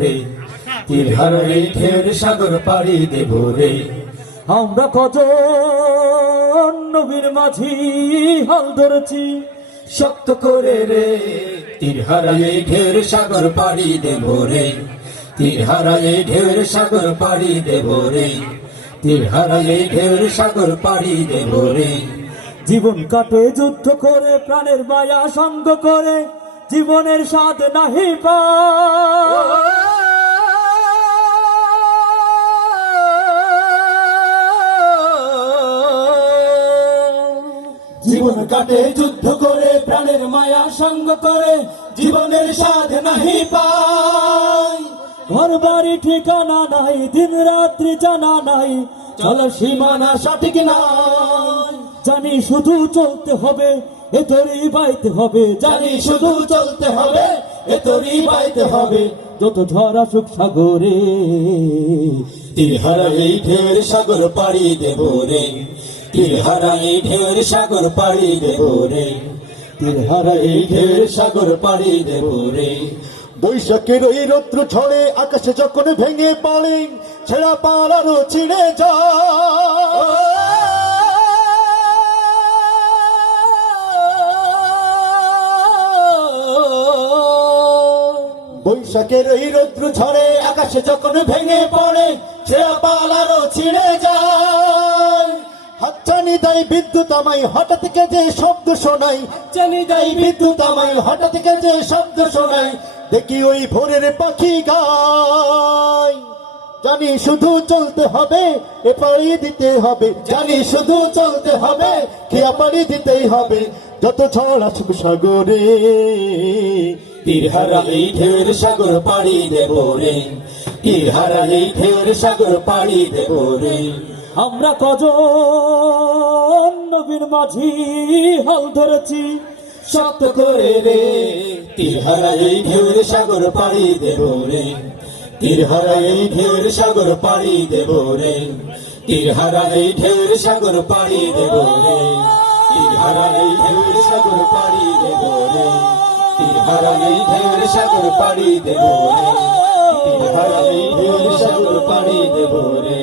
রে তীর হারাই ঢেউর সাগর পাড়ি দেব রে। আমরা কজন নবীর মাঝি হাল ধরেছি শক্ত করে রে তীর হারাই ঢেউর সাগর পাড়ি দেব রে। তীর হারাই ঢেউর সাগর পাড়ি দেব রে। তীর হারাই ঢেউর সাগর পাড়ি দেব রে। জীবন কাটে যুদ্ধ করে প্রাণের মায়া সঙ্গ করে জীবনের স্বাদ নাহি পায়। জীবন কাটে যুদ্ধ করে প্রাণের মায়া সঙ্গ করে জীবনের স্বাদ নাহি পায়। ঘর বাড়ি ঠিকানা নাই দিন রাত্রি জানা নাই চলার সীমানা সঠিক নাই। জানি শুধু চলতে হবে এ তোরই বাইতে হবে জানি শুধু চলতে হবে এ তোরই বাইতে হবে। যত ঝড় আসুক সাগরে তীর হারাই ঢেউর সাগর পাড়ি দেব রে। তীর হারাই ঢেউর সাগর পাড়ি দেব রে। তীর হারাই ঢেউর সাগর পাড়ি দেব রে। বৈশাখের ওই রৌদ্র ঝড়ে আকাশে যখন ভেঙে পড়ে ছেঁড়া পালারও ছিঁড়ে যায়। বৈশাখের ওই রৌদ্র ঝড়ে আকাশে যখন ভেঙে পড়ে ছেঁড়া পালারও ছিঁড়ে যায়। হাতছানি দেয় বিদ্যুৎ আমায় হঠাৎ থেকে যে শব্দ শোনাই। জানি দেয় বিদ্যুৎ আমায় হঠাৎ থেকে যে শব্দ শোনাই। দেখি ওই ভোরের পাখি গায়। জানি শুধু চলতে হবে এ পাড়ি দিতে হবে। জানি শুধু চলতে হবে খেয়া পাড়ি দিতেই হবে যত ঝড় আসুক সাগরে। তীর হারাই ঢেউর সাগর পাড়ি দেব রে। তীর হারাই ঢেউর সাগর পাড়ি দেব রে। আমরা কজন নবীর মাঝি হাল ধরেছি শক্ত করে রে তীর হারাই ঢেউর সাগর পাড়ি দেব রে। তীর হারাই ঢেউর সাগর পাড়ি দেব রে। তীর হারাই ঢেউর সাগর পাড়ি দেব রে। তীর হারাই ঢেউর সাগর পাড়ি দেব রে। তীর হারাই ঢেউর সাগর পাড়ি দেব রে। তীর হারাই ঢেউর সাগর পাড়ি দেব রে।